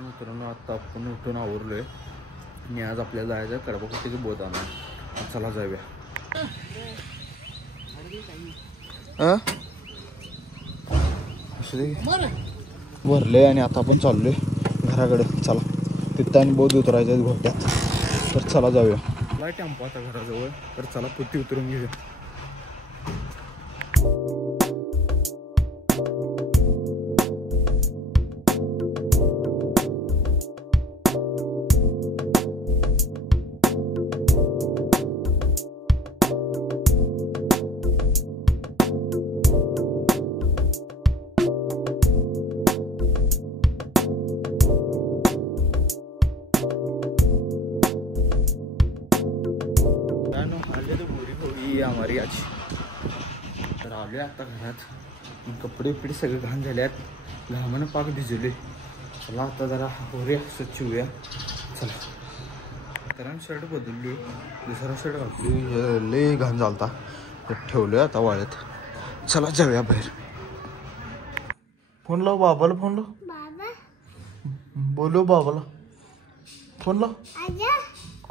मित्रांनो आता आपण उठून आवरलोय आणि आज आपल्याला जायचं कडबाकुट्टीचं बोधान आहे. चला जाऊया. भरले आणि आता आपण चाललोय घराकडे. चला तिथं आणि बोध उतरायचं घोट्यात. तर चला जाऊया. मला टेम्पो आता घराजवळ. तर चला पुट्टी उतरून घेऊया. हमारी आज तर आलोय आता घरात. कपडे बिपडे सगळे घाण झाल्यात. घामानं पाक भिजवले. चला आता जरा होरे स्वच्छ होऊया. चला कारण शर्ट बदलली. दुसरा शर्ट घातली. लय घाण झालता. ठेवलोय आता वाळत. चला जाऊया बाहेर. फोन लाव बाबाला. फोन लाव. बोलो बाबाला. फोन लाव.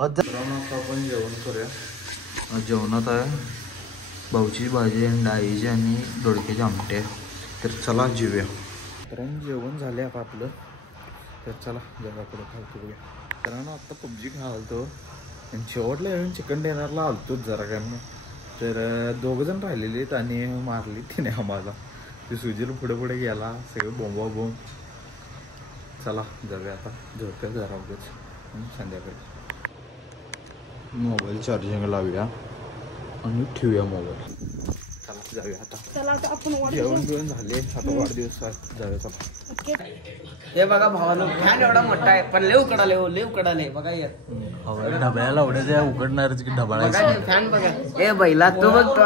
आता आपण जेवण करूया. जेवणात आहे भाऊची भाजी आणि डाळीची आणि दोडक्याची आमटी आहे. तर चला जेवूया. कारण जेवण झाले आता आपलं. तर चला जगाकडे खायचं बघूया. कारण आत्ता पबजी खेळालतो आणि शेवटला येऊन चिकन डिनरला आलतोच जरा. कारण तर दोघंजण राहिलेलीत आणि मारली तिने आम्हाला. ते सुजीला पुढे पुढे गेला. सगळं बोंबा बोंब. चला जाऊया आता. झोप्या जरा उगाच संध्याकाळी. मोबाईल चार्जिंग लावूया आणि ठेवूया मोबाईल. चला जाऊया आता. जेवण बिवण झाले. आता वाढदिवसात जाऊया. चला हे बघा भावानो फॅन एवढा मोठा आहे पण लय उकडाले बघा ये ढबळ्याला उड्याच्या उकडणारच की ढबळा फॅन बघा. ए बैला तो बघ तो